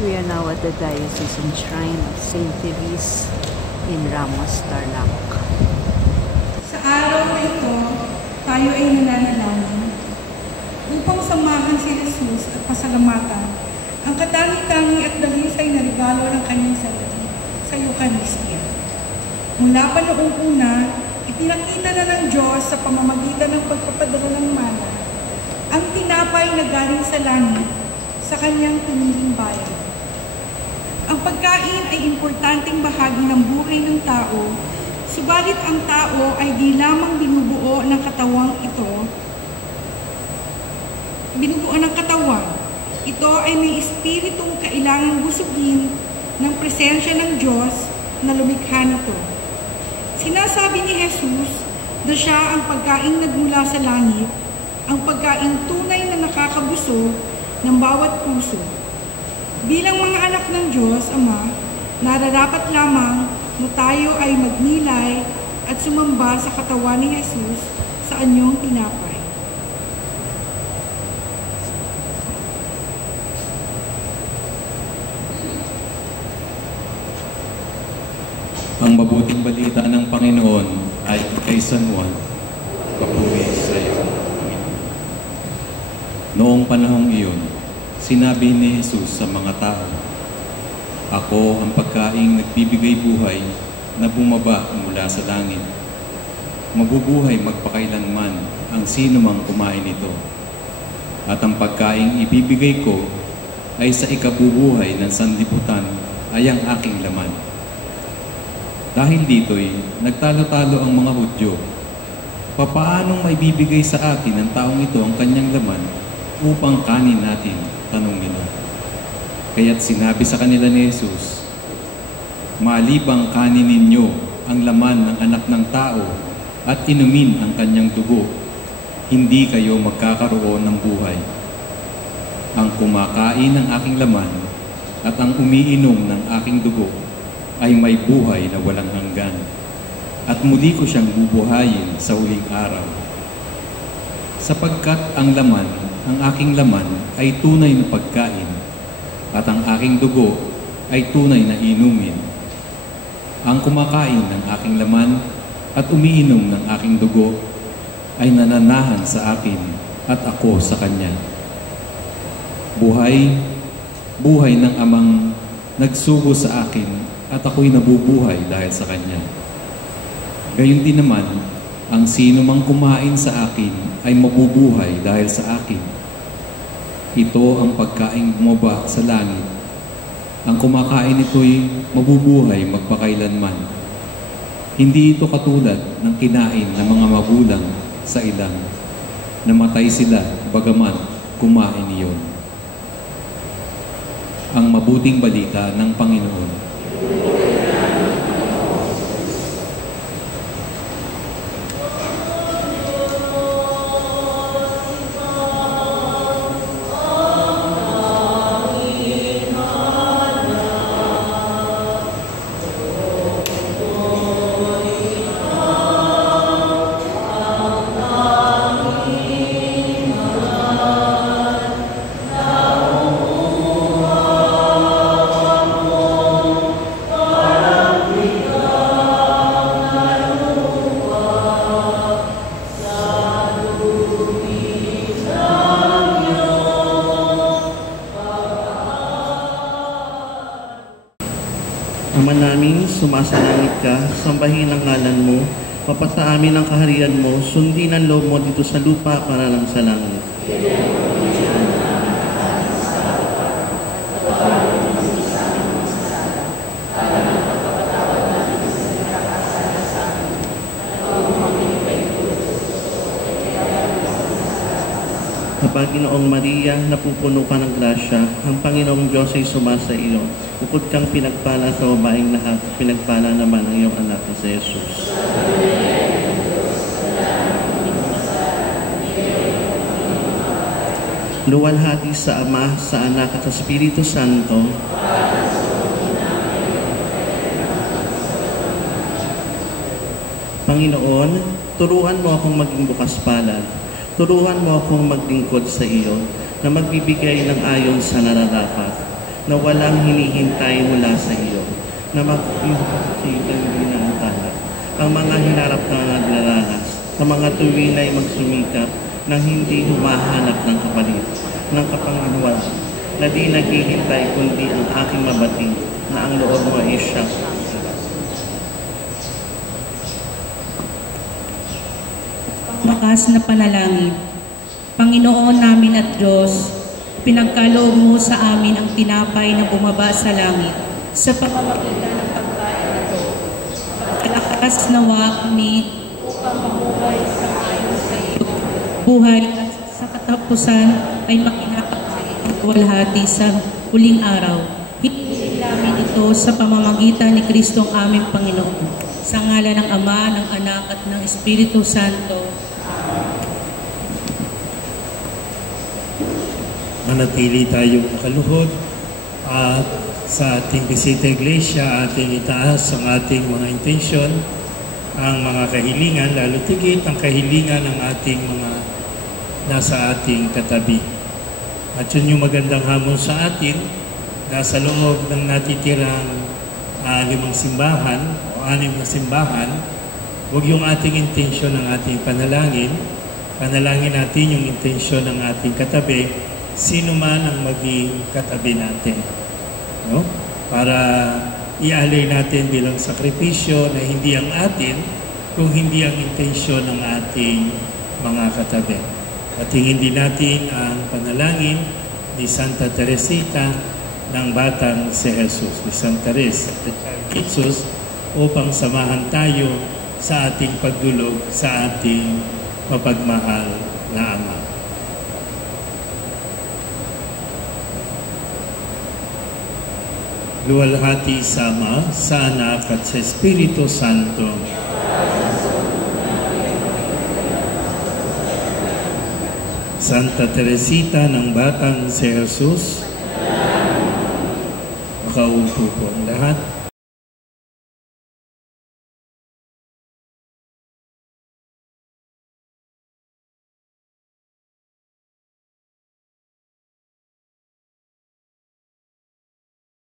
We are now at the Diocesan Shrine of St. Therese in Ramos, Tarlac. Sa araw na ito, tayo ay nananalangin upang samahan si Jesus at pasalamatan ang katangi-tangi at dalisay na regalo ng kanyang sarili sa Eucharistia. Mula pa noong una, ipinakita na ng Diyos sa pamamagitan ng pagpapadala ng mana ang tinapay na galing sa langit sa kanyang piniling bayan. Ang pagkain ay importanteng bahagi ng buhay ng tao, subalit ang tao ay di lamang binubuo ng katawang ito. Binubuo ng katawan. Ito ay may espiritong kailangang busugin ng presensya ng Diyos na lumikha nito. Sinasabi ni Jesus na siya ang pagkain nagmula sa langit, ang pagkain tunay na nakakabusog ng bawat puso. Bilang mga anak ng Diyos, Ama, nararapat lamang na tayo ay magnilay at sumamba sa katawan ni Jesus sa anyong tinapay. Ang mabuting balita ng Panginoon ay kay San Juan. Papuri sa iyo. Noong panahong iyon, sinabi ni Jesus sa mga tao, "Ako ang pagkaing nagbibigay buhay na bumaba mula sa langit. Mabubuhay magpakailanman ang sino mang kumain nito. At ang pagkaing ibibigay ko ay sa ikabubuhay ng sanlibutan ay ang aking laman." Dahil dito'y nagtalo-talo ang mga Hudyo. Papaanong maibibigay sa atin ng taong ito ang kanyang laman upang kanin natin? Tanong nila. Kaya't sinabi sa kanila ni Jesus, "Malibang kanin ninyo ang laman ng anak ng tao at inumin ang kanyang dugo, hindi kayo magkakaroon ng buhay. Ang kumakain ng aking laman at ang umiinom ng aking dugo ay may buhay na walang hanggan, at muli ko siyang bubuhayin sa huling araw. Sapagkat ang aking laman ay tunay na pagkain, at ang aking dugo ay tunay na inumin. Ang kumakain ng aking laman at umiinom ng aking dugo ay nananahan sa akin at ako sa kanya. Buhay ng Amang nagsugo sa akin at ako'y nabubuhay dahil sa kanya. Gayon din naman, ang sino mang kumain sa akin ay mabubuhay dahil sa akin. Ito ang pagkaing bumaba sa langit. Ang kumakain nito'y mabubuhay magpakailanman. Hindi ito katulad ng kinain ng mga magulang sa ilang. Namatay sila bagaman kumain iyon. Ang mabuting balita ng Panginoon. Ama namin, sumasalangit ka, sambahin ang ngalan mo, mapasa amin ang kaharian mo, sundin ang loob mo dito sa lupa para lang sa langit. Panginoong Maria, napupuno ka ng grasya, ang Panginoong Diyos ay sumasa iyo. Bukod kang pinagpala sa babaeng lahat, pinagpala naman ang iyong anak na si Jesus. Luwalhati sa Ama, sa Anak at sa Espiritu Santo. Panginoon, turuan mo akong maging bukas palad. Turuan mo akong maglingkod sa iyo na magbibigay ng ayon sa nararapat, na walang hinihintay mula sa iyo, na magpapakita ng antala. Ang mga hinarap na naglalanas, sa mga tuwi na magsumikap na hindi humahanap ng kapalit, ng kapanganuan, na di naghihintay kundi ang aking mabati, na ang loob mo ay siya. Makas na panalangin. Panginoon namin at Diyos, pinagkaloob mo sa amin ang tinapay na bumaba sa langit sa pamamagitan ng pagkain ito. Pagkalakas nawa kami upang mabuhay sa ayon sa iyo. Buhay at sa katapusan ay makinakap sa iyong walhati sa huling araw. Hinihiling namin ito sa pamamagitan ni Kristong aming Panginoon. Sa ngalan ng Ama, ng Anak at ng Espiritu Santo. Manatili tayong nakaluhod at sa ating bisita iglesia, ating itaas ang ating mga intensyon, ang mga kahilingan, lalo tigit ang kahilingan ng ating mga nasa ating katabi. At yun yung magandang hamon sa atin, nasa loob ng natitirang 5 simbahan o 6 na simbahan, huwag yung ating intensyon ng ating panalangin, panalangin natin yung intensyon ng ating katabi, sino man ang maging katabi natin. No? Para ialay natin bilang sakripisyo na hindi ang atin, kung hindi ang intensyon ng ating mga katabi. At hindi natin ang panalangin ni Santa Teresita ng Batang si Jesus, ni Santa Teresa at Jesus, upang samahan tayo sa ating pagdulog sa ating mapagmahal na Ama. Luwalhati sa Ama, sa Anak at sa Espiritu Santo. Santa Teresita ng Batang si Jesus, makaupo po ang lahat.